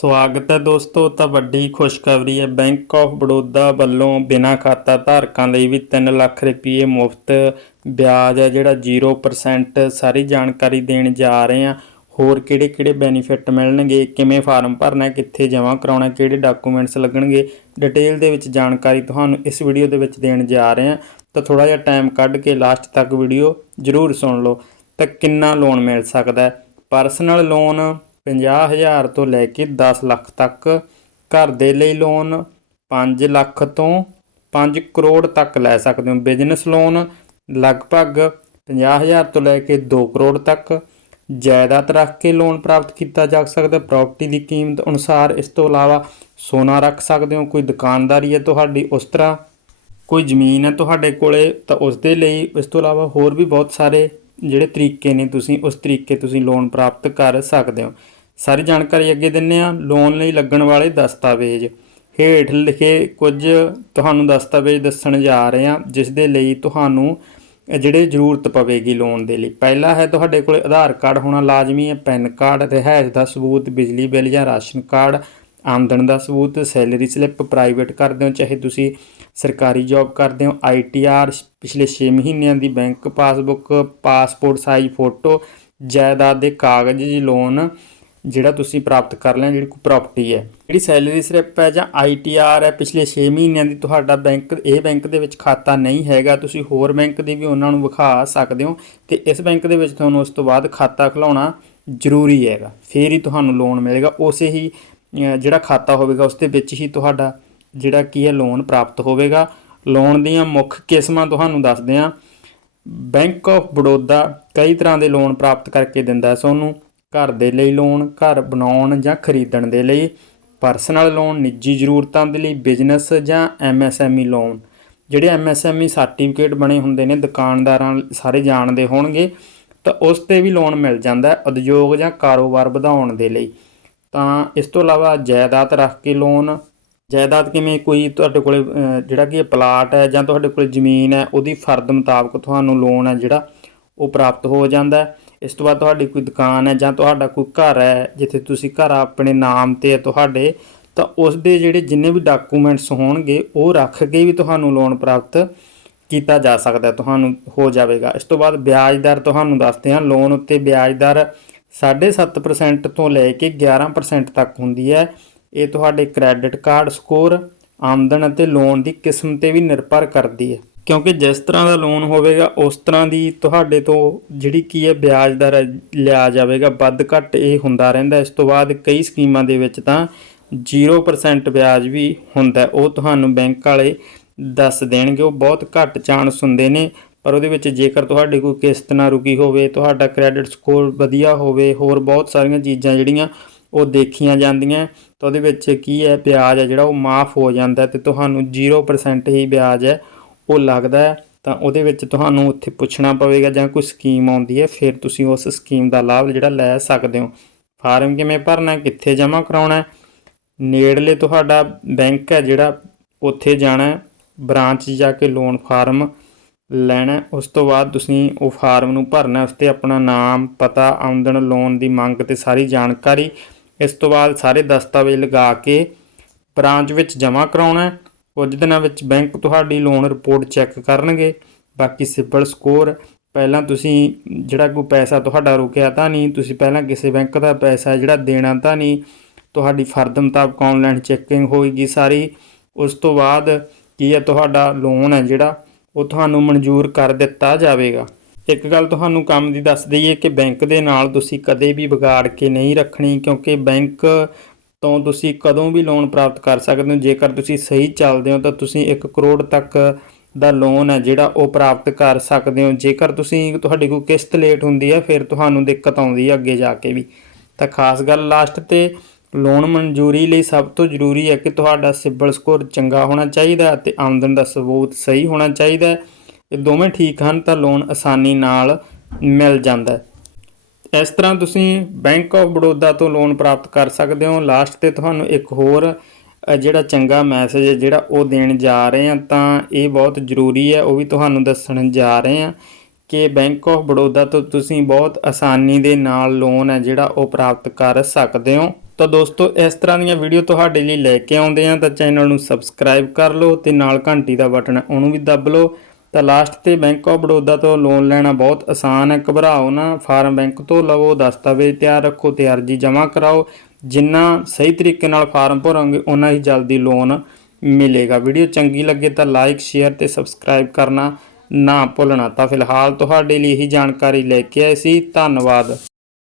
ਸਵਾਗਤ ਹੈ ਦੋਸਤੋ, ਤਾਂ ਵੱਡੀ ਖੁਸ਼ਖਬਰੀ ਹੈ ਬੈਂਕ ਆਫ ਬੜੌਦਾ ਵੱਲੋਂ ਬਿਨਾਂ ਖਾਤਾ ਧਾਰਕਾਂ ਲਈ ਵੀ 3 ਲੱਖ ਰੁਪਏ ਮੁਫਤ ਵਿਆਜ ਹੈ, ਜਿਹੜਾ 0% ਸਾਰੀ ਜਾਣਕਾਰੀ ਦੇਣ ਜਾ ਰਹੇ ਹਾਂ। ਹੋਰ ਕਿਹੜੇ ਕਿਹੜੇ ਬੈਨੀਫਿਟ ਮਿਲਣਗੇ, ਕਿਵੇਂ ਫਾਰਮ ਭਰਨਾ ਕਿੱਥੇ ਜਮ੍ਹਾਂ ਕਰਾਉਣਾ ਕਿਹੜੇ ਡਾਕੂਮੈਂਟਸ ਲੱਗਣਗੇ ਡਿਟੇਲ ਦੇ ਵਿੱਚ ਜਾਣਕਾਰੀ ਤੁਹਾਨੂੰ ਇਸ ਵੀਡੀਓ ਦੇ ਵਿੱਚ ਦੇਣ ਜਾ ਰਹੇ ਹਾਂ। ਤਾਂ ਥੋੜਾ ਜਿਹਾ ਟਾਈਮ ਕੱਢ ਕੇ ਲਾਸਟ ਤੱਕ ਵੀਡੀਓ ਜ਼ਰੂਰ ਸੁਣ ਲਓ। ਤਾਂ ਕਿੰਨਾ ਲੋਨ ਮਿਲ ਸਕਦਾ ਹੈ? ਪਰਸਨਲ ਲੋਨ 50000 ਤੋਂ ਲੈ ਕੇ 10 ਲੱਖ ਤੱਕ ਘਰ ਦੇ ਲਈ ਲੋਨ 5 ਲੱਖ ਤੋਂ 5 ਕਰੋੜ ਤੱਕ ਲੈ ਸਕਦੇ ਹੋ। ਬਿਜ਼ਨਸ ਲੋਨ ਲਗਭਗ 50000 ਤੋਂ ਲੈ ਕੇ 2 ਕਰੋੜ ਤੱਕ ਜਾਇਦਾਦ ਰੱਖ ਕੇ ਲੋਨ ਪ੍ਰਾਪਤ ਕੀਤਾ ਜਾ ਸਕਦਾ ਪ੍ਰਾਪਰਟੀ ਦੀ ਕੀਮਤ ਅਨੁਸਾਰ ਇਸ ਤੋਂ ਇਲਾਵਾ ਸੋਨਾ ਰੱਖ ਸਕਦੇ ਹੋ। ਕੋਈ ਦੁਕਾਨਦਾਰੀ ਹੈ ਤੁਹਾਡੀ ਉਸ ਤਰ੍ਹਾਂ। ਕੋਈ ਜ਼ਮੀਨ ਹੈ ਤੁਹਾਡੇ ਕੋਲੇ ਤਾਂ ਉਸ ਦੇ ਲਈ ਇਸ ਤੋਂ ਇਲਾਵਾ ਹੋਰ ਵੀ ਬਹੁਤ ਸਾਰੇ ਜਿਹੜੇ ਤਰੀਕੇ ਨੇ ਤੁਸੀਂ, ਉਸ ਤਰੀਕੇ ਤੁਸੀਂ ਲੋਨ ਪ੍ਰਾਪਤ ਕਰ ਸਕਦੇ ਹੋ। ਸਾਰੀ ਜਾਣਕਾਰੀ ਅੱਗੇ ਦਿੰਨੇ ਆ। ਲੋਨ ਲਈ ਲੱਗਣ ਵਾਲੇ ਦਸਤਾਵੇਜ਼। ਹੇਠ ਲਿਖੇ ਕੁਝ ਤੁਹਾਨੂੰ ਦਸਤਾਵੇਜ਼ ਦੱਸਣ ਜਾ ਰਹੇ ਹਾਂ ਜਿਸ ਦੇ ਲਈ ਤੁਹਾਨੂੰ ਜਿਹੜੇ ਜ਼ਰੂਰਤ ਪਵੇਗੀ ਲੋਨ ਦੇ ਲਈ। ਪਹਿਲਾ ਹੈ ਤੁਹਾਡੇ ਕੋਲ ਆਧਾਰ ਕਾਰਡ ਹੋਣਾ ਲਾਜ਼ਮੀ ਹੈ, ਪੈਨ ਕਾਰਡ, ਰਿਹਾਇਸ਼ ਦਾ ਸਬੂਤ, ਬਿਜਲੀ ਬਿੱਲ ਜਾਂ ਰਾਸ਼ਨ ਕਾਰਡ, ਆਮਦਨ ਦਾ ਸਬੂਤ, ਸੈਲਰੀ ਸਲਿੱਪ ਪ੍ਰਾਈਵੇਟ ਕਰਦੇ ਹੋ ਚਾਹੇ ਤੁਸੀਂ ਸਰਕਾਰੀ ਜੌਬ ਕਰਦੇ ਹੋ ਆਈਟੀਆਰ ਪਿਛਲੇ 6 ਮਹੀਨਿਆਂ ਦੀ bank passbook passport size photo ਜਾਇਦਾਦ ਦੇ ਕਾਗਜ਼ ਜੀ ਲੋਨ ਜਿਹੜਾ ਤੁਸੀਂ ਪ੍ਰਾਪਤ ਕਰ ਲਿਆ ਜਿਹੜੀ ਕੋਈ ਪ੍ਰਾਪਰਟੀ ਹੈ। ਜਿਹੜੀ ਸੈਲਰੀ ਸਲਿੱਪ ਹੈ ਜਾਂ ਆਈਟੀਆਰ ਹੈ, ਪਿਛਲੇ 6 ਮਹੀਨਿਆਂ ਦੀ ਤੁਹਾਡਾ ਬੈਂਕ ਇਹ ਬੈਂਕ ਦੇ ਵਿੱਚ ਖਾਤਾ ਨਹੀਂ ਹੈਗਾ, ਤੁਸੀਂ ਹੋਰ ਬੈਂਕ ਦੀ ਵੀ ਉਹਨਾਂ ਨੂੰ ਵਿਖਾ ਸਕਦੇ ਹੋ ਤੇ ਇਸ ਬੈਂਕ ਦੇ ਵਿੱਚ ਤੁਹਾਨੂੰ ਉਸ ਤੋਂ ਬਾਅਦ ਖਾਤਾ ਖੁਲਾਉਣਾ ਜ਼ਰੂਰੀ ਹੈਗਾ। ਫੇਰ ਹੀ ਤੁਹਾਨੂੰ ਲੋਨ ਮਿਲੇਗਾ, ਉਸੇ ਹੀ ਜਿਹੜਾ ਖਾਤਾ ਹੋਵੇਗਾ, ਉਸ ਦੇ ਵਿੱਚ ਹੀ ਤੁਹਾਡਾ ਜਿਹੜਾ ਕੀ ਹੈ ਲੋਨ ਪ੍ਰਾਪਤ ਹੋਵੇਗਾ। ਲੋਨ ਦੀਆਂ ਮੁੱਖ ਕਿਸਮਾਂ ਤੁਹਾਨੂੰ ਦੱਸਦੇ ਹਾਂ। ਬੈਂਕ ਆਫ ਬੜੌਦਾ ਕਈ ਤਰ੍ਹਾਂ ਦੇ ਲੋਨ ਪ੍ਰਾਪਤ ਕਰਕੇ ਦਿੰਦਾ ਹੈ। ਤੁਹਾਨੂੰ ਘਰ ਦੇ ਲਈ ਲੋਨ ਘਰ ਬਣਾਉਣ ਜਾਂ ਖਰੀਦਣ ਦੇ ਲਈ ਪਰਸਨਲ ਲੋਨ ਨਿੱਜੀ ਜ਼ਰੂਰਤਾਂ ਦੇ ਲਈ ਬਿਜ਼ਨਸ ਜਾਂ ਐਮਐਸਐਮਈ ਲੋਨ ਜਿਹੜੇ ਐਮਐਸਐਮਈ ਸਰਟੀਫਿਕੇਟ ਬਣੇ ਹੁੰਦੇ ਨੇ, ਦੁਕਾਨਦਾਰਾਂ ਸਾਰੇ ਜਾਣਦੇ ਹੋਣਗੇ। ਤਾਂ ਉਸ ਤੇ ਵੀ ਲੋਨ ਮਿਲ ਜਾਂਦਾ ਉਦਯੋਗ ਜਾਂ ਕਾਰੋਬਾਰ ਵਧਾਉਣ ਦੇ ਲਈ। ਤਾਂ ਇਸ ਤੋਂ ਇਲਾਵਾ ਜਾਇਦਾਦ ਰੱਖ ਕੇ ਲੋਨ ਜਾਇਦਾਦ ਕਿਵੇਂ ਕੋਈ ਤੁਹਾਡੇ ਕੋਲੇ ਜਿਹੜਾ ਕਿ ਪਲਾਟ ਹੈ ਜਾਂ ਤੁਹਾਡੇ ਕੋਲੇ ਜ਼ਮੀਨ ਹੈ, ਉਹਦੀ ਫਰਦ ਮੁਤਾਬਕ ਤੁਹਾਨੂੰ ਲੋਨ ਹੈ ਜਿਹੜਾ, ਉਹ ਪ੍ਰਾਪਤ ਹੋ ਜਾਂਦਾ ਇਸ ਤੋਂ ਬਾਅਦ ਤੁਹਾਡੀ ਕੋਈ ਦੁਕਾਨ ਹੈ ਜਾਂ ਤੁਹਾਡਾ ਕੋਈ ਘਰ ਹੈ, ਜਿੱਥੇ ਤੁਸੀਂ ਘਰ ਆਪਣੇ ਨਾਮ ਤੇ ਹੈ ਤੁਹਾਡੇ, ਤਾਂ ਉਸ ਦੇ ਜਿਹੜੇ ਜਿੰਨੇ ਵੀ ਡਾਕੂਮੈਂਟਸ ਹੋਣਗੇ, ਉਹ ਰੱਖ ਕੇ ਵੀ ਤੁਹਾਨੂੰ ਲੋਨ ਪ੍ਰਾਪਤ ਕੀਤਾ ਜਾ ਸਕਦਾ ਤੁਹਾਨੂੰ ਹੋ ਜਾਵੇਗਾ। ਇਸ ਤੋਂ ਬਾਅਦ ਵਿਆਜ ਦਰ ਤੁਹਾਨੂੰ ਦੱਸਦੇ ਹਾਂ। ਲੋਨ ਉੱਤੇ ਵਿਆਜ ਦਰ 7.5% ਤੋਂ ਲੈ ਕੇ 11% ਤੱਕ ਹੁੰਦੀ ਹੈ। ਇਹ ਤੁਹਾਡੇ ਕ੍ਰੈਡਿਟ ਕਾਰਡ ਸਕੋਰ ਆਮਦਨ ਅਤੇ ਲੋਨ ਦੀ ਕਿਸਮ ਤੇ ਵੀ ਨਿਰਭਰ ਕਰਦੀ ਹੈ। ਕਿਉਂਕਿ ਜਿਸ ਤਰ੍ਹਾਂ ਦਾ ਲੋਨ ਹੋਵੇਗਾ ਉਸ ਤਰ੍ਹਾਂ ਦੀ ਤੁਹਾਡੇ ਤੋਂ ਜਿਹੜੀ ਕੀ ਹੈ ਵਿਆਜ ਦਰ ਹੈ, ਲਿਆ ਜਾਵੇਗਾ। ਵੱਧ ਘੱਟ ਇਹ ਹੁੰਦਾ ਰਹਿੰਦਾ ਇਸ ਤੋਂ ਬਾਅਦ ਕਈ ਸਕੀਮਾਂ ਦੇ ਵਿੱਚ ਤਾਂ 0% ਵਿਆਜ ਵੀ ਹੁੰਦਾ ਉਹ ਤੁਹਾਨੂੰ ਬੈਂਕ ਵਾਲੇ ਦੱਸ ਦੇਣਗੇ। ਉਹ ਬਹੁਤ ਘੱਟ ਚਾਂਸ ਹੁੰਦੇ ਨੇ। ਪਰ ਉਹਦੇ ਵਿੱਚ ਜੇਕਰ ਤੁਹਾਡੀ ਕੋਈ ਕਿਸ਼ਤ ਨਾ ਰੁਕੀ ਹੋਵੇ ਤੁਹਾਡਾ ਕ੍ਰੈਡਿਟ ਸਕੋਰ ਵਧੀਆ ਹੋਵੇ ਹੋਰ ਬਹੁਤ ਸਾਰੀਆਂ ਚੀਜ਼ਾਂ ਜਿਹੜੀਆਂ ਉਹ ਦੇਖੀਆਂ ਜਾਂਦੀਆਂ, ਤਾਂ ਉਹਦੇ ਵਿੱਚ ਕੀ ਹੈ, ਵਿਆਜ ਹੈ ਜਿਹੜਾ ਉਹ ਮਾਫ ਹੋ ਜਾਂਦਾ ਹੈ ਤੇ ਤੁਹਾਨੂੰ 0% ਹੀ ਵਿਆਜ ਹੈ, ਉਹ ਲੱਗਦਾ ਹੈ, ਤਾਂ ਉਹਦੇ ਵਿੱਚ ਤੁਹਾਨੂੰ ਉੱਥੇ ਪੁੱਛਣਾ ਪਵੇਗਾ ਜਾਂ ਕੋਈ ਸਕੀਮ ਆਉਂਦੀ ਹੈ, ਫਿਰ ਤੁਸੀਂ ਉਸ ਸਕੀਮ ਦਾ ਲਾਭ ਜਿਹੜਾ ਲੈ ਸਕਦੇ ਹੋ। ਫਾਰਮ ਕਿਵੇਂ ਭਰਨਾ, ਕਿੱਥੇ ਜਮ੍ਹਾਂ ਕਰਾਉਣਾ ਨੇੜਲੇ ਤੁਹਾਡਾ ਬੈਂਕ ਹੈ ਜਿਹੜਾ ਉੱਥੇ ਜਾਣਾ ਬ੍ਰਾਂਚ ਜਾ ਕੇ ਲੋਨ ਫਾਰਮ ਲੈਣਾ ਉਸ ਤੋਂ ਬਾਅਦ ਤੁਸੀਂ ਉਹ ਫਾਰਮ ਨੂੰ ਭਰਨਾ ਉਸ ਤੇ ਆਪਣਾ ਨਾਮ, ਪਤਾ, ਆਮਦਨ ਲੋਨ ਦੀ ਮੰਗ ਤੇ ਸਾਰੀ ਜਾਣਕਾਰੀ ਇਸ ਤੋਂ ਬਾਅਦ ਸਾਰੇ ਦਸਤਾਵੇਜ਼ ਲਗਾ ਕੇ ਬ੍ਰਾਂਚ ਵਿੱਚ ਜਮ੍ਹਾਂ ਕਰਾਉਣਾ ਕੁਝ ਦਿਨਾਂ ਵਿੱਚ ਬੈਂਕ ਤੁਹਾਡੀ ਲੋਨ ਰਿਪੋਰਟ ਚੈੱਕ ਕਰਨਗੇ। ਬਾਕੀ ਸਿਬਲ ਸਕੋਰ, ਪਹਿਲਾਂ ਤੁਸੀਂ ਜਿਹੜਾ ਕੋਈ ਪੈਸਾ ਤੁਹਾਡਾ ਰੁਕਿਆ ਤਾਂ ਨਹੀਂ, ਤੁਸੀਂ ਪਹਿਲਾਂ ਕਿਸੇ ਬੈਂਕ ਦਾ ਪੈਸਾ ਜਿਹੜਾ ਦੇਣਾ ਤਾਂ ਨਹੀਂ, ਤੁਹਾਡੀ ਫਰਦ ਮੁਤਾਬਕ ਆਨਲਾਈਨ ਚੈਕਿੰਗ ਹੋਏਗੀ ਸਾਰੀ। ਉਸ ਤੋਂ ਬਾਅਦ ਕੀ ਹੈ ਤੁਹਾਡਾ ਲੋਨ ਹੈ ਜਿਹੜਾ, ਉਹ ਤੁਹਾਨੂੰ ਮਨਜ਼ੂਰ ਕਰ ਦਿੱਤਾ ਜਾਵੇਗਾ। ਇੱਕ ਗੱਲ ਤੁਹਾਨੂੰ ਕੰਮ ਦੀ ਦੱਸ ਦਈਏ ਕਿ ਬੈਂਕ ਦੇ ਨਾਲ ਤੁਸੀਂ ਕਦੇ ਵੀ ਵਿਗਾੜ ਕੇ ਨਹੀਂ ਰੱਖਣੀ, ਕਿਉਂਕਿ ਬੈਂਕ ਤੋਂ ਤੁਸੀਂ ਕਦੋਂ ਵੀ ਲੋਨ ਪ੍ਰਾਪਤ ਕਰ ਸਕਦੇ ਹੋ। ਜੇਕਰ ਤੁਸੀਂ ਸਹੀ ਚੱਲਦੇ ਹੋ ਤਾਂ ਤੁਸੀਂ 1 ਕਰੋੜ ਤੱਕ ਦਾ ਲੋਨ ਹੈ ਜਿਹੜਾ ਉਹ ਪ੍ਰਾਪਤ ਕਰ ਸਕਦੇ ਹੋ। ਜੇਕਰ ਤੁਸੀਂ ਤੁਹਾਡੀ ਕੋਲ ਕਿਸ਼ਤ ਲੇਟ ਹੁੰਦੀ ਹੈ, ਫਿਰ ਤੁਹਾਨੂੰ ਦਿੱਕਤ ਆਉਂਦੀ ਹੈ ਅੱਗੇ ਜਾ ਕੇ ਵੀ। ਤਾਂ ਖਾਸ ਗੱਲ ਲਾਸਟ ਤੇ, ਲੋਨ ਮਨਜ਼ੂਰੀ ਲਈ ਸਭ ਤੋਂ ਜ਼ਰੂਰੀ ਹੈ ਕਿ ਤੁਹਾਡਾ ਸਿਬਲ ਸਕੋਰ ਚੰਗਾ ਹੋਣਾ ਚਾਹੀਦਾ ਅਤੇ ਆਮਦਨ ਦਾ ਸਬੂਤ ਸਹੀ ਹੋਣਾ ਚਾਹੀਦਾ ਹੈ। ਇਹ ਦੋਵੇਂ ਠੀਕ ਹਨ ਤਾਂ ਲੋਨ ਆਸਾਨੀ ਨਾਲ ਮਿਲ ਜਾਂਦਾ ਹੈ। ਇਸ ਤਰ੍ਹਾਂ ਤੁਸੀਂ ਬੈਂਕ ਆਫ ਬੜੌਦਾ ਤੋਂ ਲੋਨ ਪ੍ਰਾਪਤ ਕਰ ਸਕਦੇ ਹੋ। ਲਾਸਟ ਤੇ ਤੁਹਾਨੂੰ ਇੱਕ ਹੋਰ ਜਿਹੜਾ ਚੰਗਾ ਮੈਸੇਜ ਹੈ, ਜਿਹੜਾ ਉਹ ਦੇਣ ਜਾ ਰਹੇ ਹਾਂ ਤਾਂ ਇਹ ਬਹੁਤ ਜ਼ਰੂਰੀ ਹੈ। ਉਹ ਵੀ ਤੁਹਾਨੂੰ ਦੱਸਣ ਜਾ ਰਹੇ ਹਾਂ ਕਿ ਬੈਂਕ ਆਫ ਬੜੌਦਾ ਤੋਂ ਤੁਸੀਂ ਬਹੁਤ ਆਸਾਨੀ ਦੇ ਨਾਲ ਲੋਨ ਹੈ ਜਿਹੜਾ ਉਹ ਪ੍ਰਾਪਤ ਕਰ ਸਕਦੇ ਹੋ। ਤਾਂ ਦੋਸਤੋ, ਇਸ ਤਰ੍ਹਾਂ ਦੀਆਂ ਵੀਡੀਓ ਤੁਹਾਡੇ ਲਈ ਲੈ ਕੇ ਆਉਂਦੇ ਆ ਤਾਂ ਚੈਨਲ ਨੂੰ ਸਬਸਕ੍ਰਾਈਬ ਕਰ ਲਓ ਤੇ ਨਾਲ ਘੰਟੀ ਦਾ ਬਟਨ ਉਹਨੂੰ ਵੀ ਦੱਬ ਲਓ। ਤਾਂ ਲਾਸਟ ਤੇ ਬੈਂਕ ਆਫ ਬੜੌਦਾ ਤੋਂ ਲੋਨ ਲੈਣਾ ਬਹੁਤ ਆਸਾਨ ਹੈ। ਘਬਰਾਓ ਨਾ, ਫਾਰਮ ਬੈਂਕ ਤੋਂ ਲਵੋ, ਦਸਤਾਵੇਜ਼ ਤਿਆਰ ਰੱਖੋ ਤੇ ਅਰਜੀ ਜਮ੍ਹਾਂ ਕਰਾਓ। ਜਿੰਨਾ ਸਹੀ ਤਰੀਕੇ ਨਾਲ ਫਾਰਮ ਭਰੋਗੇ ਉਨਾ ਹੀ ਜਲਦੀ ਲੋਨ ਮਿਲੇਗਾ। ਵੀਡੀਓ ਚੰਗੀ ਲੱਗੇ ਤਾਂ ਲਾਈਕ ਸ਼ੇਅਰ ਤੇ ਸਬਸਕ੍ਰਾਈਬ ਕਰਨਾ ਨਾ ਭੁੱਲਣਾ। ਤਾਂ ਫਿਲਹਾਲ ਤੁਹਾਡੇ ਲਈ ਇਹੀ ਜਾਣਕਾਰੀ ਲੈ ਕੇ ਆਏ ਸੀ। ਧੰਨਵਾਦ।